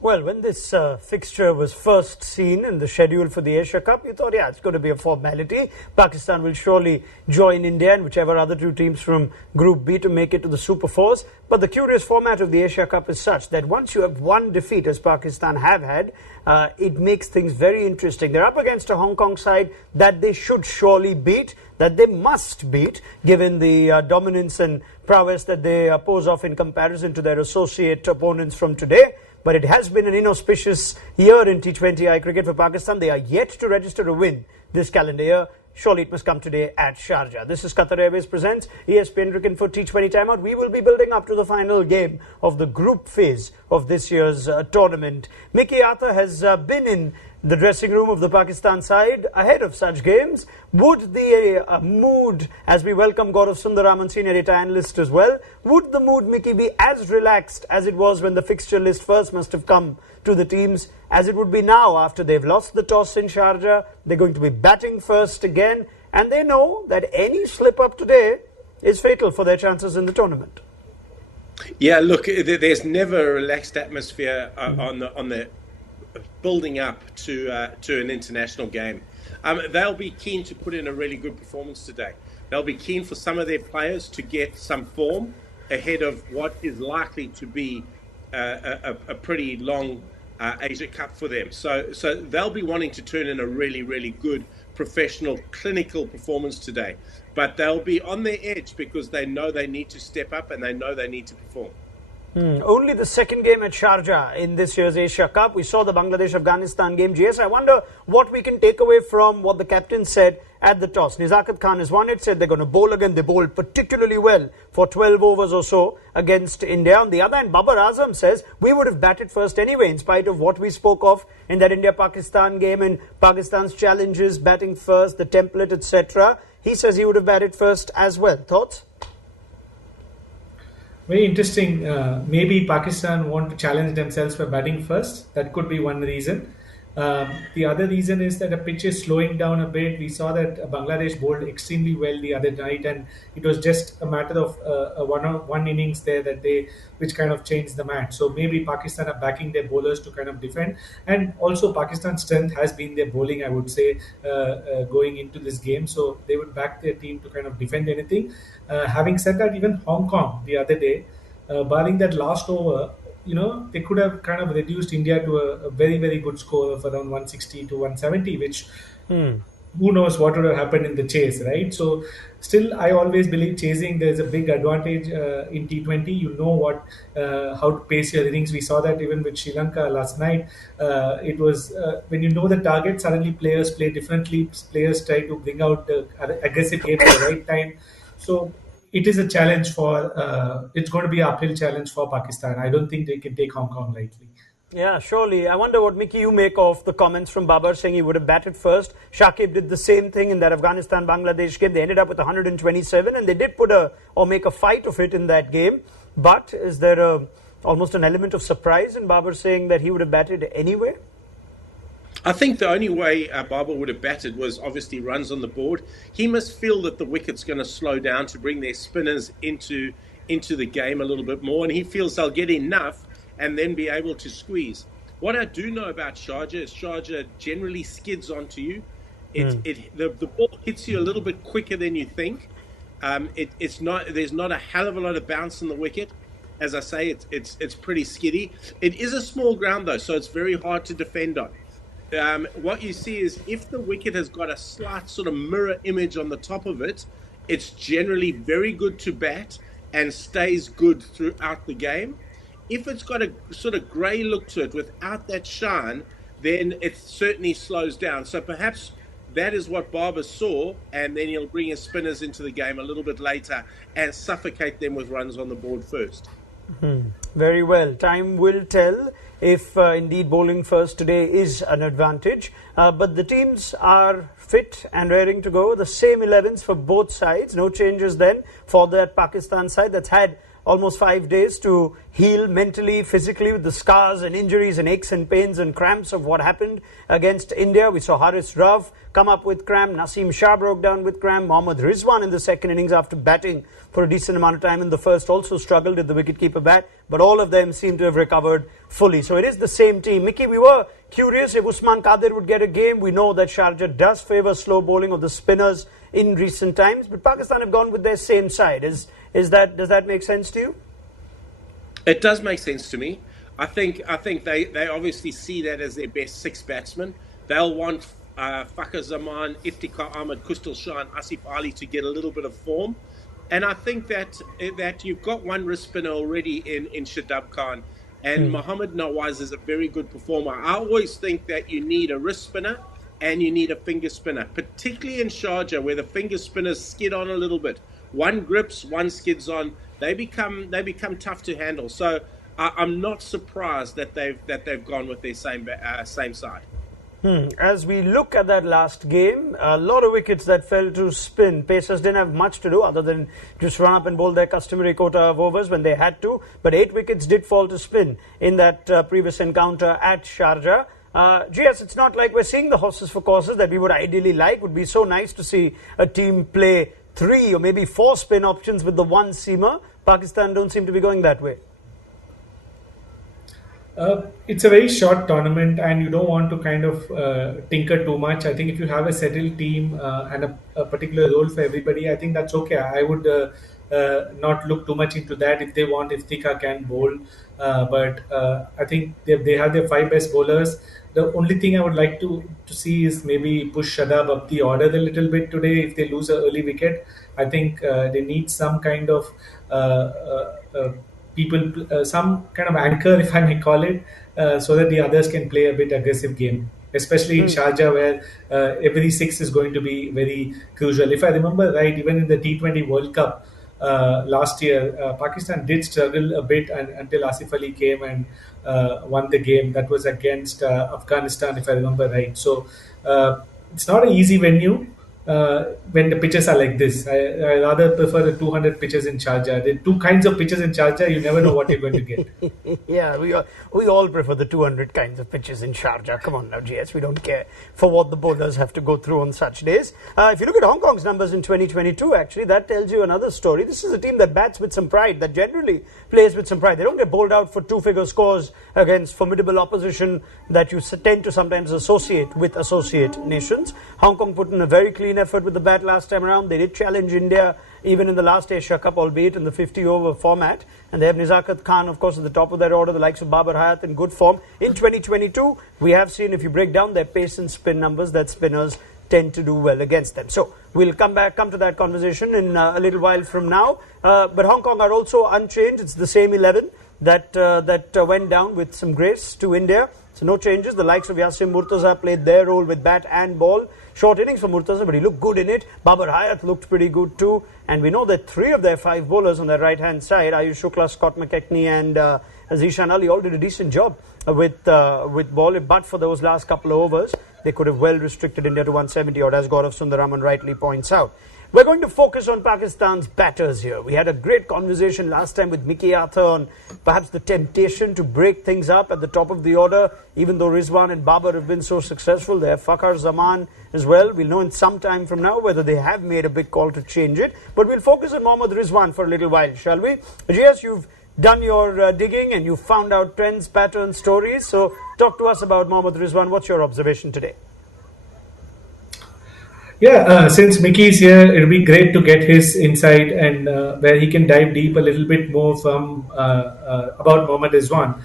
Well, when this fixture was first seen in the schedule for the Asia Cup, you thought, yeah, it's going to be a formality. Pakistan will surely join India and whichever other two teams from Group B to make it to the Super Fours. But the curious format of the Asia Cup is such that once you have one defeat, as Pakistan have had, it makes things very interesting. They're up against a Hong Kong side that they should surely beat, that they must beat, given the dominance and prowess that they pose off in comparison to their associate opponents from today. But it has been an inauspicious year in T20I cricket for Pakistan. They are yet to register a win this calendar year. Surely it must come today at Sharjah. This is Qatar Airways presents ESPN Cricket for T20 Timeout. We will be building up to the final game of the group phase of this year's tournament. Mickey Arthur has been in the dressing room of the Pakistan side ahead of such games. Would the mood, as we welcome Gaurav Sundararaman, senior data analyst as well, would the mood, Mickey, be as relaxed as it was when the fixture list first must have come to the teams as it would be now after they've lost the toss in Sharjah? They're going to be batting first again, and they know that any slip up today is fatal for their chances in the tournament. Yeah, look, there's never a relaxed atmosphere on the building up to an international game. They'll be keen to put in a really good performance today. They'll be keen for some of their players to get some form ahead of what is likely to be a pretty long Asia Cup for them. So they'll be wanting to turn in a really, really good professional, clinical performance today. But they'll be on their edge because they know they need to step up and they know they need to perform. Only the second game at Sharjah in this year's Asia Cup. We saw the Bangladesh-Afghanistan game. GS, I wonder what we can take away from what the captain said at the toss. Nizakat Khan has won it, said they're going to bowl again. They bowled particularly well for 12 overs or so against India. On the other hand, Babar Azam says we would have batted first anyway, in spite of what we spoke of in that India-Pakistan game and Pakistan's challenges, batting first, the template, etc. He says he would have batted first as well. Thoughts? Very interesting. Maybe Pakistan want to challenge themselves by batting first. That could be one reason. The other reason is that the pitch is slowing down a bit. We saw that Bangladesh bowled extremely well the other night, and it was just a matter of one innings there which kind of changed the match. So maybe Pakistan are backing their bowlers to kind of defend, and also Pakistan's strength has been their bowling, I would say, going into this game. So they would back their team to kind of defend anything. Having said that, even Hong Kong the other day, barring that last over, they could have kind of reduced India to a very, very good score of around 160 to 170, which who knows what would have happened in the chase, right? So still, I always believe chasing, there's a big advantage in T20. You know how to pace your innings. We saw that even with Sri Lanka last night. It was when you know the target, suddenly players play differently. Players try to bring out the aggressive game at the right time. So it is a challenge it's going to be an uphill challenge for Pakistan. I don't think they can take Hong Kong lightly. Yeah, surely. I wonder what, Mickey, you make of the comments from Babar saying he would have batted first. Shakib did the same thing in that Afghanistan-Bangladesh game. They ended up with 127 and they did make a fight of it in that game. But is there almost an element of surprise in Babar saying that he would have batted anyway? I think the only way Babar would have batted was obviously runs on the board. He must feel that the wicket's going to slow down to bring their spinners into the game a little bit more, and he feels they'll get enough and then be able to squeeze. What I do know about Sharjah is Sharjah generally skids onto you. The ball hits you a little bit quicker than you think. There's not a hell of a lot of bounce in the wicket. As I say, it's pretty skiddy. It is a small ground though, so it's very hard to defend on. What you see is if the wicket has got a slight sort of mirror image on the top of it, it's generally very good to bat and stays good throughout the game. If it's got a sort of grey look to it without that shine, then it certainly slows down. So perhaps that is what Babar saw, and then he'll bring his spinners into the game a little bit later and suffocate them with runs on the board first. Very well. Time will tell if indeed bowling first today is an advantage. But the teams are fit and raring to go. The same 11s for both sides. No changes then for that Pakistan side that's had almost 5 days to heal mentally, physically with the scars and injuries and aches and pains and cramps of what happened against India. We saw Haris Rav come up with cramp. Naseem Shah broke down with cramp. Mohammad Rizwan in the second innings after batting for a decent amount of time in the first also struggled with the wicketkeeper bat. But all of them seem to have recovered fully. So it is the same team. Mickey, we were curious if Usman Qadir would get a game. We know that Sharjah does favour slow bowling of the spinners in recent times. But Pakistan have gone with their same side. Does that make sense to you? It does make sense to me. I think they obviously see that as their best six batsmen. They'll want Fakhar Zaman, Iftikhar Ahmed, Kustal Shah and Asif Ali to get a little bit of form. And I think that you've got one wrist spinner already in Shadab Khan. And Mohammad Nawaz is a very good performer. I always think that you need a wrist spinner and you need a finger spinner, particularly in Sharjah where the finger spinners skid on a little bit. One grips, one skids on. They become tough to handle. So I'm not surprised that they've gone with their same side. As we look at that last game, a lot of wickets that fell to spin. Pacers didn't have much to do other than just run up and bowl their customary quota of overs when they had to. But 8 wickets did fall to spin in that previous encounter at Sharjah. GS, it's not like we're seeing the horses for courses that we would ideally like. It would be so nice to see a team play 3 or maybe 4 spin options with the one seamer. Pakistan don't seem to be going that way. It's a very short tournament and you don't want to kind of tinker too much. I think if you have a settled team and a particular role for everybody, I think that's okay. I would not look too much into that. If they want, Iftikhar can bowl. But I think they have their 5 best bowlers. The only thing I would like to see is maybe push Shadab up the order a little bit today if they lose an early wicket. I think they need some kind of some kind of anchor, if I may call it, so that the others can play a bit aggressive game, especially in Sharjah where every 6 is going to be very crucial. If I remember right, even in the T20 World Cup last year, Pakistan did struggle a bit until Asif Ali came and won the game. That was against Afghanistan, if I remember right. So it's not an easy venue. When the pitches are like this, I rather prefer the 200 pitches in Sharjah. There are 2 kinds of pitches in Sharjah. You never know what you're going to get. Yeah, we all prefer the 200 kinds of pitches in Sharjah. Come on now, GS. We don't care for what the bowlers have to go through on such days. If you look at Hong Kong's numbers in 2022, actually, that tells you another story. This is a team that bats with some pride, that generally plays with some pride. They don't get bowled out for 2-figure scores against formidable opposition that you tend to sometimes associate with associate nations. Hong Kong put in a very clean effort with the bat last time around. They did challenge India even in the last Asia Cup, albeit in the 50-over format. And they have Nizakat Khan, of course, at the top of that order, the likes of Babar Hayat in good form. In 2022, we have seen, if you break down their pace and spin numbers, that spinners tend to do well against them. So we'll come to that conversation in a little while from now. But Hong Kong are also unchanged. It's the same 11 that went down with some grace to India. So no changes. The likes of Yasim Murtaza played their role with bat and ball. Short innings for Murtaza, but he looked good in it. Babar Hayat looked pretty good too. And we know that 3 of their 5 bowlers on their right-hand side, Ayush Shukla, Scott McKechnie and Zishan Ali, all did a decent job with ball. But for those last couple of overs, they could have well restricted India to 170 odd, as Gaurav Sundararaman rightly points out. We're going to focus on Pakistan's batters here. We had a great conversation last time with Mickey Arthur on perhaps the temptation to break things up at the top of the order. Even though Rizwan and Babar have been so successful, they have Fakhar Zaman as well. We'll know in some time from now whether they have made a big call to change it. But we'll focus on Mohammad Rizwan for a little while, shall we? Yes, you've done your digging and you've found out trends, patterns, stories. So talk to us about Mohammad Rizwan. What's your observation today? Yeah, since Mickey is here, it'll be great to get his insight and where he can dive deep a little bit more from about Mohammad Rizwan.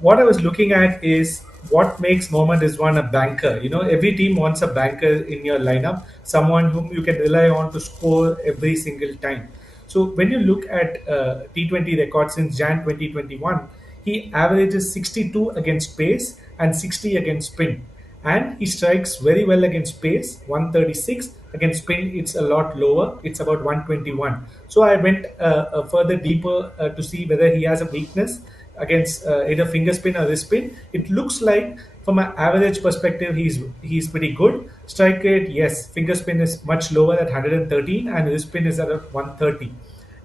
What I was looking at is what makes Mohammad Rizwan a banker. You know, every team wants a banker in your lineup, someone whom you can rely on to score every single time. So when you look at T20 records since Jan 2021, he averages 62 against pace and 60 against spin. And he strikes very well against pace, 136. Against spin, it's a lot lower. It's about 121. So I went further deeper to see whether he has a weakness against either finger spin or wrist spin. It looks like from an average perspective, he's pretty good. Strike rate, yes, finger spin is much lower at 113 and wrist spin is at 130.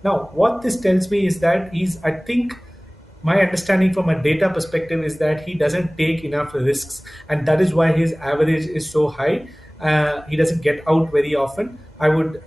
Now, what this tells me is that he's, I think, my understanding from a data perspective is that he doesn't take enough risks, and that is why his average is so high. He doesn't get out very often. I would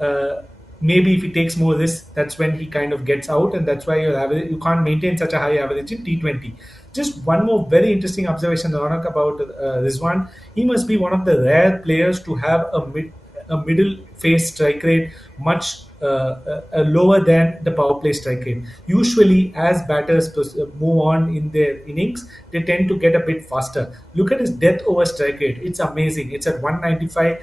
maybe if he takes more risks, that's when he kind of gets out, and that's why your average, you can't maintain such a high average in T20. Just one more very interesting observation, Raunak, about Rizwan. He must be one of the rare players to have a middle phase strike rate much lower than the power play strike rate. Usually, as batters move on in their innings, they tend to get a bit faster. Look at his death over strike rate. It's amazing. It's at 195.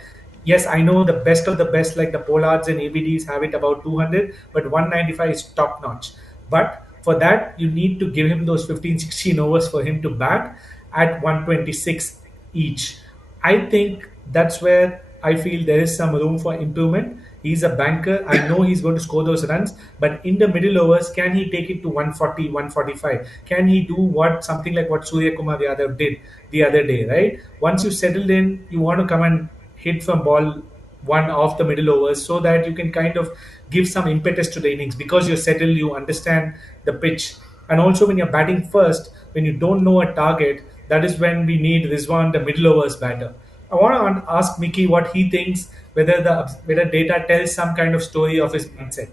Yes, I know the best of the best, like the Pollards and ABDs, have it about 200, but 195 is top notch. But for that, you need to give him those 15, 16 overs for him to bat at 126 each. I think that's where I feel there is some room for improvement. He's a banker. I know he's going to score those runs, but in the middle overs, can he take it to 140, 145? Can he do something like what Surya Kumar Yadav did the other day, right? Once you settled in, you want to come and hit from ball one off the middle overs so that you can kind of give some impetus to the innings because you're settled, you understand the pitch. And also when you're batting first, when you don't know a target, that is when we need Rizwan, the middle overs batter. I want to ask Mickey what he thinks, whether data tells some kind of story of his mindset.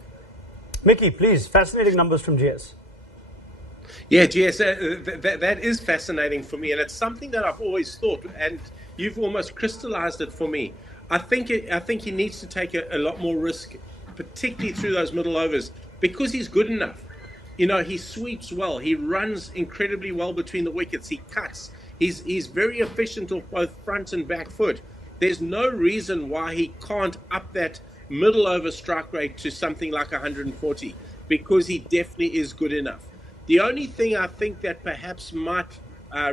Mickey, please, fascinating numbers from GS. Yeah, GS, that is fascinating for me, and it's something that I've always thought, and you've almost crystallized it for me. I think he needs to take a lot more risk, particularly through those middle overs, because he's good enough. You know, he sweeps well, he runs incredibly well between the wickets, he cuts. He's very efficient off both front and back foot. There's no reason why he can't up that middle over strike rate to something like 140, because he definitely is good enough. The only thing I think that perhaps might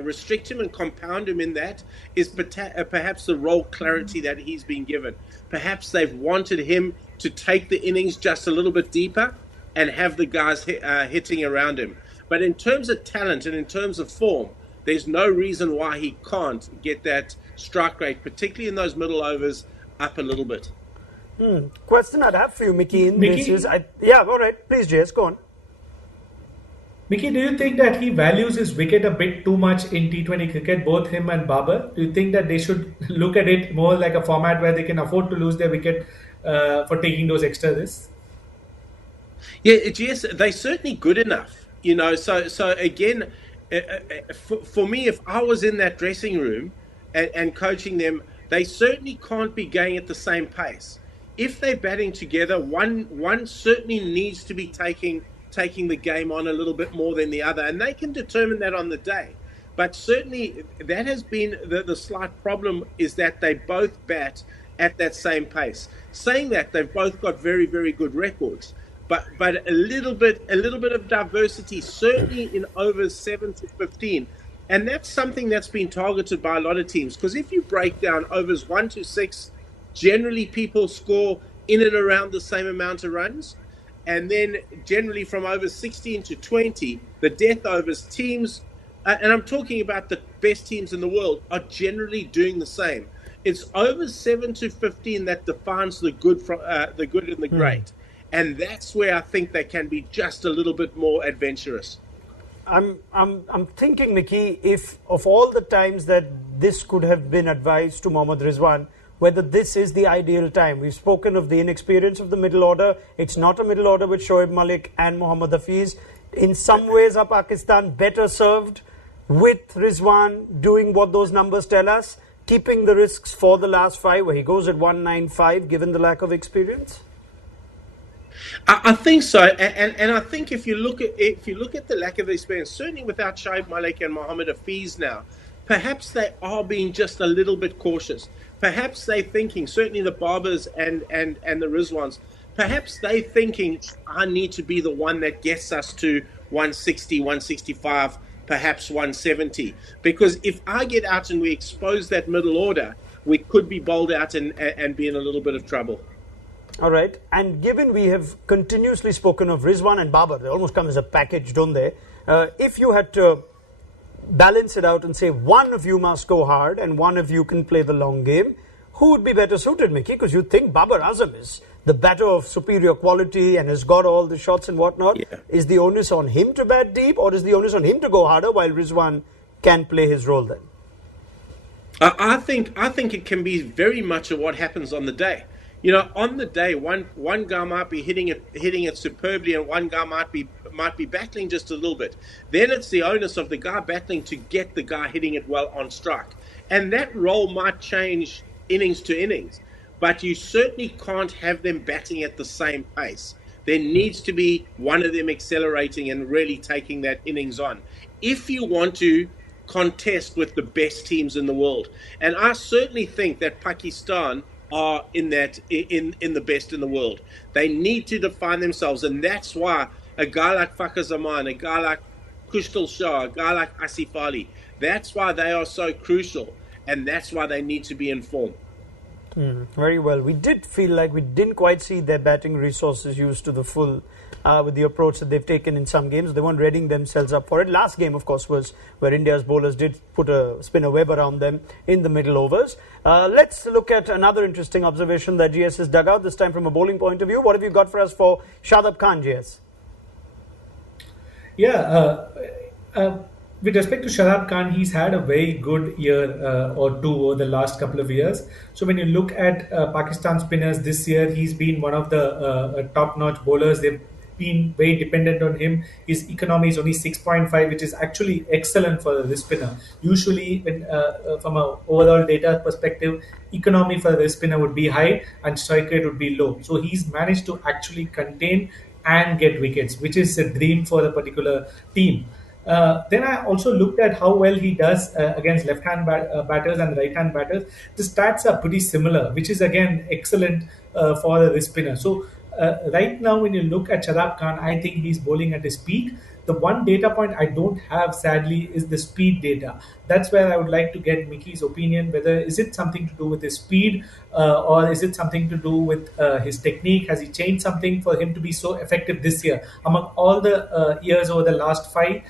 restrict him and compound him in that is perhaps the role clarity that he's been given. Perhaps they've wanted him to take the innings just a little bit deeper and have the guys hitting around him. But in terms of talent and in terms of form, there's no reason why he can't get that strike rate, particularly in those middle overs, up a little bit. Question I'd have for you, Mickey, this is... Yeah, all right. Please, JS, go on. Mickey, do you think that he values his wicket a bit too much in T20 cricket, both him and Babar? Do you think that they should look at it more like a format where they can afford to lose their wicket for taking those extra risks? Yeah, yes, they're certainly good enough. You know, so again, for me, if I was in that dressing room and coaching them, they certainly can't be going at the same pace. If they're batting together, one certainly needs to be taking the game on a little bit more than the other, and they can determine that on the day. But certainly that has been the slight problem, is that they both bat at that same pace. Saying that, they've both got very, very good records. But a little bit of diversity, certainly in overs 7 to 15. And that's something that's been targeted by a lot of teams. Because if you break down overs 1 to 6, generally people score in and around the same amount of runs. And then generally from overs 16 to 20, the death overs, teams, and I'm talking about the best teams in the world, are generally doing the same. It's overs 7 to 15 that defines the good and the great. And that's where I think they can be just a little bit more adventurous. I'm thinking, Mickey, if of all the times that this could have been advised to Mohammad Rizwan, whether this is the ideal time. We've spoken of the inexperience of the middle order. It's not a middle order with Shoaib Malik and Mohammad Hafiz. In some ways, are Pakistan better served with Rizwan doing what those numbers tell us, keeping the risks for the last 5, where he goes at 195, given the lack of experience? I think so, and I think if you look at the lack of experience, certainly without Shoaib Malik and Mohammad Hafiz now, perhaps they are being just a little bit cautious. Perhaps they're thinking, certainly the Barbers and the Rizwans, perhaps they're thinking, I need to be the one that gets us to 160, 165, perhaps 170. Because if I get out and we expose that middle order, we could be bowled out and be in a little bit of trouble. All right. And given we have continuously spoken of Rizwan and Babar, they almost come as a package, don't they? If you had to balance it out and say one of you must go hard and one of you can play the long game, who would be better suited, Mickey? Because you think Babar Azam is the batter of superior quality and has got all the shots and whatnot. Yeah. Is the onus on him to bat deep, or is the onus on him to go harder while Rizwan can play his role then? I think it can be very much of what happens on the day. On the day, one guy might be hitting it superbly, and one guy might be battling just a little bit. Then it's the onus of the guy battling to get the guy hitting it well on strike, and that role might change innings to innings. But you certainly can't have them batting at the same pace. There needs to be one of them accelerating and really taking that innings on, if you want to contest with the best teams in the world. And I certainly think that Pakistan are in the best in the world. They need to define themselves, and that's why a guy like Fakhar Zaman, a guy like Kushal Shah, a guy like Asif Ali, that's why they are so crucial, and that's why they need to be in form. Very well. We did feel like we didn't quite see their batting resources used to the full with the approach that they've taken in some games. They weren't readying themselves up for it. Last game, of course, was where India's bowlers did put a spinner web around them in the middle overs. Let's look at another interesting observation that GS has dug out, this time from a bowling point of view. What have you got for us for Shadab Khan, GS? With respect to Shadab Khan, he's had a very good year or two over the last couple of years. So when you look at Pakistan spinners this year, he's been one of the top-notch bowlers. They've been very dependent on him. His economy is only 6.5, which is actually excellent for the spinner. Usually, from an overall data perspective, economy for the spinner would be high and strike rate would be low. So he's managed to actually contain and get wickets, which is a dream for the particular team. Then I also looked at how well he does against left-hand batters and right-hand batters. The stats are pretty similar, which is again excellent for the wrist spinner. So right now, when you look at Shadab Khan, I think he's bowling at his peak. The one data point I don't have, sadly, is the speed data. That's where I would like to get Mickey's opinion. Whether is it something to do with his speed, or is it something to do with his technique? Has he changed something for him to be so effective this year? Among all the years over the last 5,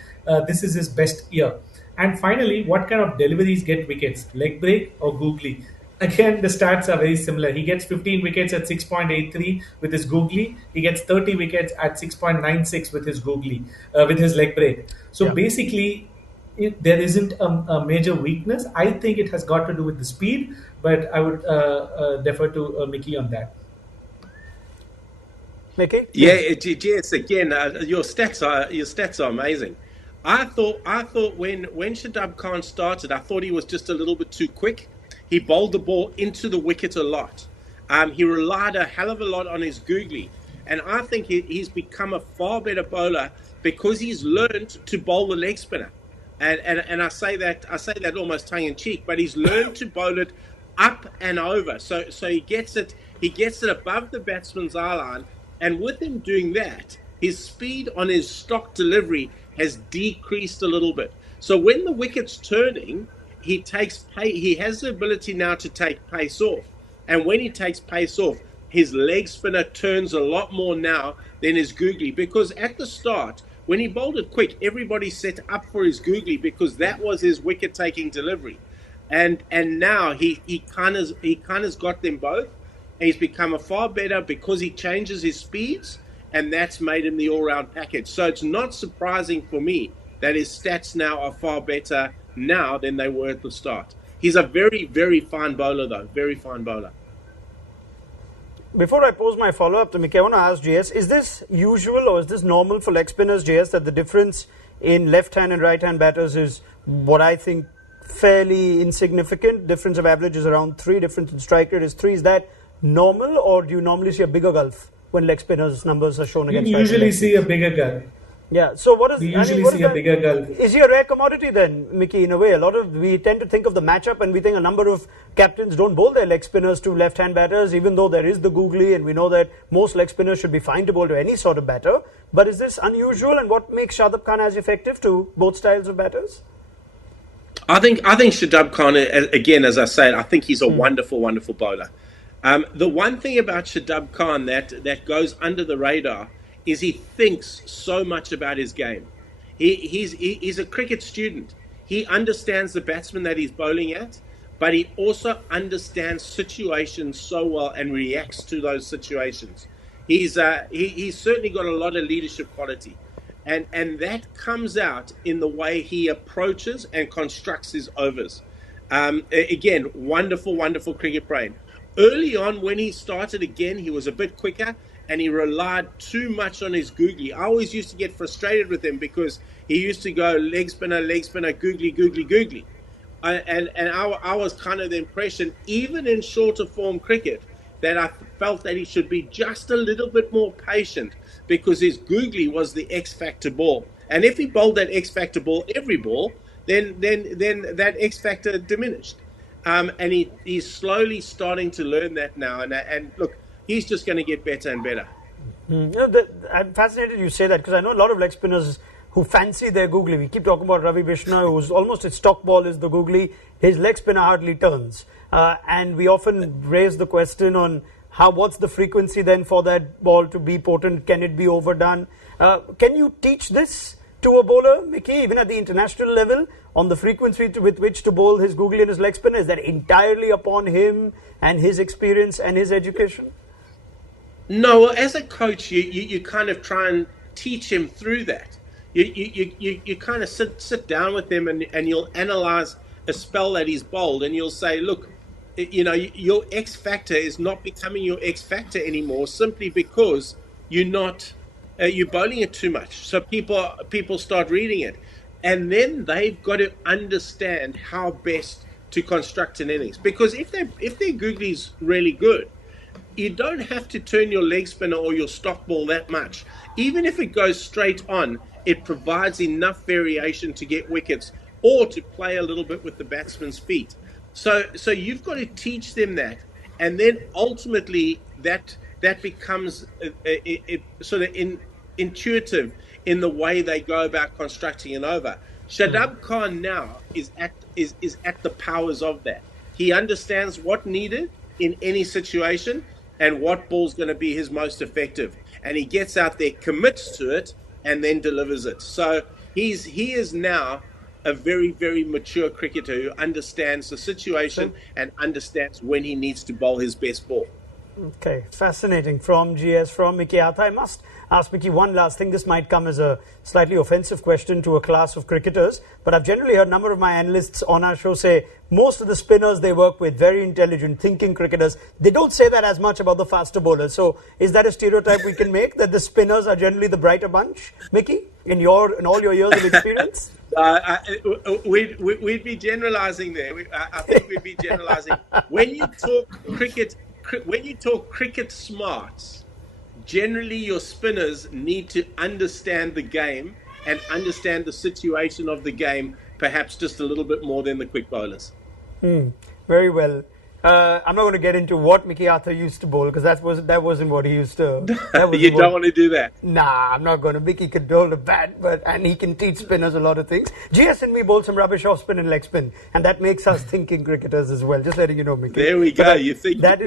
this is his best year. And finally, what kind of deliveries get wickets? Leg break or googly? Again, the stats are very similar. He gets 15 wickets at 6.83 with his googly. He gets 30 wickets at 6.96 with his googly, with his leg break. So basically, there isn't a major weakness. I think it has got to do with the speed, but I would defer to Mickey on that. Mickey? Yeah, yes. Again, your stats are amazing. I thought when Shadab Khan started, I thought he was just a little bit too quick. He bowled the ball into the wicket a lot. He relied a hell of a lot on his googly. And I think he's become a far better bowler because he's learned to bowl the leg spinner. And I say that almost tongue in cheek, but he's learned to bowl it up and over. So he gets it above the batsman's eye line. And with him doing that, his speed on his stock delivery has decreased a little bit. So when the wicket's turning, he has the ability now to take pace off. And when he takes pace off, his leg spinner turns a lot more now than his googly. Because at the start, when he bowled it quick, everybody set up for his googly because that was his wicket-taking delivery. And now he kind of got them both. He's become a far better because he changes his speeds, and that's made him the all-round package. So it's not surprising for me that his stats now are far better now than they were at the start. He's a very, very fine bowler, though. Very fine bowler. Before I pose my follow-up to Mickey, I want to ask JS, is this usual or is this normal for leg spinners, JS, that the difference in left-hand and right-hand batters is what I think fairly insignificant? Difference of average is around 3, difference in strike rate is 3. Is that normal, or do you normally see a bigger gulf when leg spinners' numbers are shown against? You usually see a bigger gulf. Yeah, so what is... We usually see a bigger gulf. Is he a rare commodity then, Mickey, in a way? We tend to think of the matchup and we think a number of captains don't bowl their leg spinners to left-hand batters, even though there is the googly and we know that most leg spinners should be fine to bowl to any sort of batter. But is this unusual, and what makes Shadab Khan as effective to both styles of batters? I think Shadab Khan, again, as I said, I think he's a wonderful, wonderful bowler. The one thing about Shadab Khan that goes under the radar is he thinks so much about his game. He's a cricket student. He understands the batsman that he's bowling at. but he also understands situations so well and reacts to those situations. He's certainly got a lot of leadership quality, and that comes out in the way he approaches and constructs his overs. Again, wonderful cricket brain. Early on, when he started again, he was a bit quicker and he relied too much on his googly. I always used to get frustrated with him because he used to go leg spinner, googly, googly, googly. I was kind of the impression, even in shorter form cricket, that I felt that he should be just a little bit more patient because his googly was the X factor ball. And if he bowled that X factor ball every ball, then that X factor diminished. And he's slowly starting to learn that now. And look, he's just going to get better and better. I'm fascinated you say that because I know a lot of leg spinners who fancy their googly. We keep talking about Ravi Vishnu, who's almost his stock ball is the googly. His leg spinner hardly turns. And we often raise the question on what's the frequency then for that ball to be potent? Can it be overdone? Can you teach this to a bowler, Mickey, even at the international level, on the frequency with which to bowl his googly and his leg spinner? Is that entirely upon him and his experience and his education? No, well, as a coach, you kind of try and teach him through that. You kind of sit down with him and you'll analyze a spell that he's bowled and you'll say, look, your X factor is not becoming your X factor anymore simply because you're bowling it too much. So people start reading it, and then they've got to understand how best to construct an innings. Because if their googly's really good, you don't have to turn your leg spinner or your stock ball that much. Even if it goes straight on, it provides enough variation to get wickets or to play a little bit with the batsman's feet. So you've got to teach them that, and then ultimately that becomes sort of intuitive in the way they go about constructing an over. Shadab Khan now is at the powers of that. He understands what needed in any situation and what ball's going to be his most effective, and he gets out there, commits to it, and then delivers it. So he is now a very, very mature cricketer who understands the situation and understands when he needs to bowl his best ball. Okay, fascinating. From GS, from Mickey Arthur. I must ask Mickey one last thing. This might come as a slightly offensive question to a class of cricketers, but I've generally heard a number of my analysts on our show say most of the spinners they work with, very intelligent, thinking cricketers, they don't say that as much about the faster bowlers. So is that a stereotype we can make, that the spinners are generally the brighter bunch, Mickey, in all your years of experience? We'd be generalising there. I think we'd be generalising. When you talk cricket smarts, generally your spinners need to understand the game and understand the situation of the game, perhaps just a little bit more than the quick bowlers. Very well. I'm not going to get into what Mickey Arthur used to bowl because that wasn't what he used to. You don't want to do that. Nah, I'm not going to. Mickey can bowl the bat, and he can teach spinners a lot of things. GS and me bowl some rubbish off spin and leg spin, and that makes us thinking cricketers as well. Just letting you know, Mickey. There we go. You think that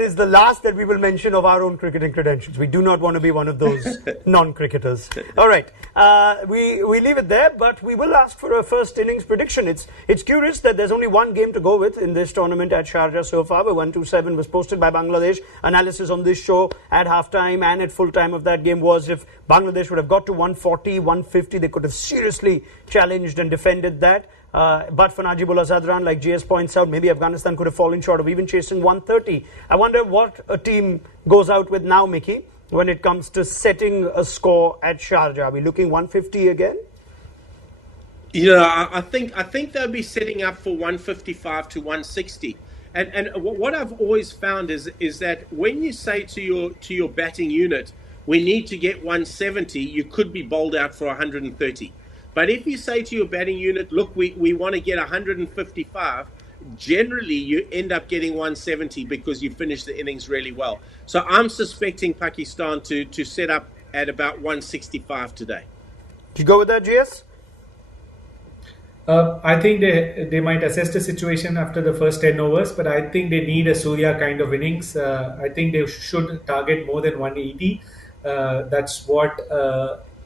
is the last that we will mention of our own cricketing credentials. We do not want to be one of those non-cricketers. All right, we leave it there, but we will ask for a first innings prediction. It's curious that there's only one game to go with in this tournament at Sharjah so far, where 127 was posted by Bangladesh. Analysis on this show at halftime and at full time of that game was if Bangladesh would have got to 140, 150, they could have seriously challenged and defended that. But for Najibullah Zadran, like GS points out, maybe Afghanistan could have fallen short of even chasing 130. I wonder what a team goes out with now, Mickey, when it comes to setting a score at Sharjah. Are we looking 150 again? I think they'll be setting up for 155 to 160. And what I've always found is that when you say to your batting unit, we need to get 170, you could be bowled out for 130. But if you say to your batting unit, look, we want to get 155, generally you end up getting 170 because you finish the innings really well. So I'm suspecting Pakistan to set up at about 165 today. Do you go with that, GS? I think they might assess the situation after the first 10 overs, but I think they need a Surya kind of innings. I think they should target more than 180. That's what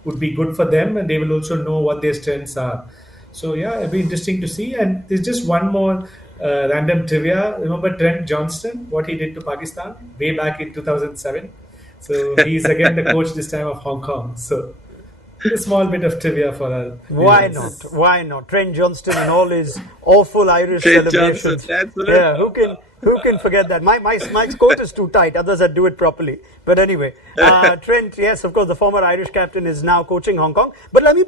would be good for them, and they will also know what their strengths are. So yeah, it'll be interesting to see. And there's just one more Random trivia. Remember Trent Johnston, what he did to Pakistan way back in 2007? So he's again the coach this time of Hong Kong. So a small bit of trivia for our Why viewers. not? Why not? Trent Johnston and all his awful Irish Trent celebrations. Johnson, that's Yeah, who can forget that? My coat is too tight. Others that do it properly. But anyway, Trent, yes, of course, the former Irish captain is now coaching Hong Kong. But let me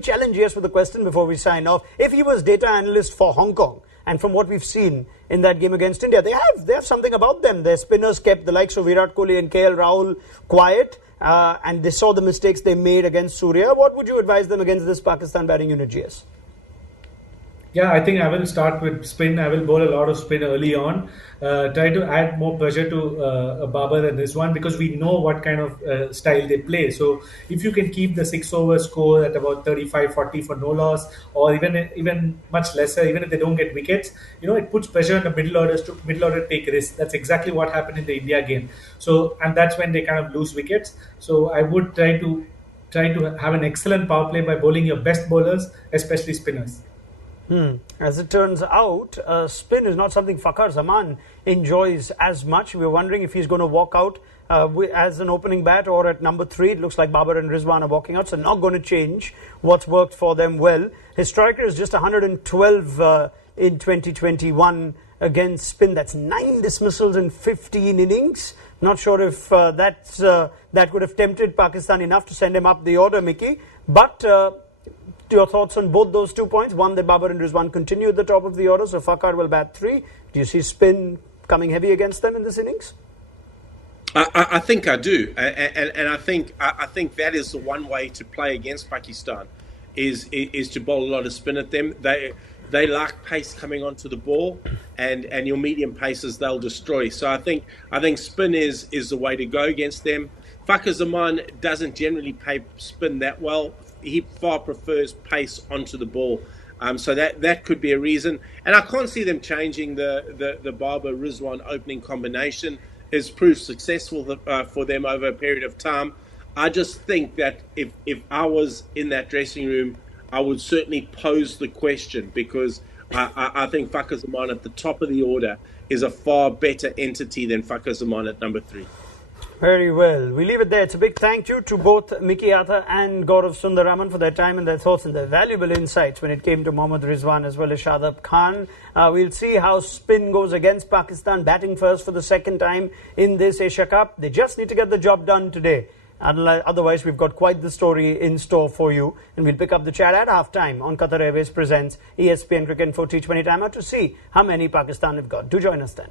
challenge GS with a question before we sign off. If he was data analyst for Hong Kong, and from what we've seen in that game against India, they have something about them. Their spinners kept the likes of Virat Kohli and KL Rahul quiet. And they saw the mistakes they made against Surya. What would you advise them against this Pakistan batting unit, GS? Yeah, I think I will start with spin. I will bowl a lot of spin early on. Try to add more pressure to Babar and Rizwan because we know what kind of style they play. So if you can keep the 6-over score at about 35-40 for no loss, or even much lesser, even if they don't get wickets, it puts pressure on the middle order to take risks. That's exactly what happened in the India game. So and that's when they kind of lose wickets. So I would try to have an excellent power play by bowling your best bowlers, especially spinners. As it turns out, spin is not something Fakhar Zaman enjoys as much. We're wondering if he's going to walk out as an opening bat or at number 3. It looks like Babar and Rizwan are walking out, so not going to change what's worked for them well. His striker is just 112 in 2021 against spin. That's 9 dismissals in 15 innings. Not sure if that would have tempted Pakistan enough to send him up the order, Mickey. But your thoughts on both those 2 points? One, that Babar and Rizwan continue at the top of the order, so Fakhar will bat 3. Do you see spin coming heavy against them in this innings? I think I do, and I think that is the one way to play against Pakistan, is to bowl a lot of spin at them. They lack pace coming onto the ball, and your medium paces they'll destroy. So I think spin is the way to go against them. Fakhar Zaman doesn't generally play spin that well. He far prefers pace onto the ball. So that could be a reason. And I can't see them changing the Babar Rizwan opening combination. It's proved successful for them over a period of time. I just think that if I was in that dressing room, I would certainly pose the question, because I think Fakhar Zaman at the top of the order is a far better entity than Fakhar Zaman at number 3. Very well. We leave it there. It's a big thank you to both Mickey Atha and Gaurav Sundararaman for their time and their thoughts and their valuable insights when it came to Mohammad Rizwan as well as Shadab Khan. We'll see how spin goes against Pakistan, batting first for the second time in this Asia Cup. They just need to get the job done today. Otherwise, we've got quite the story in store for you. And we'll pick up the chat at halftime on Qatar Airways presents ESPN Cricket Info T20 Timeout to see how many Pakistan have got. Do join us then.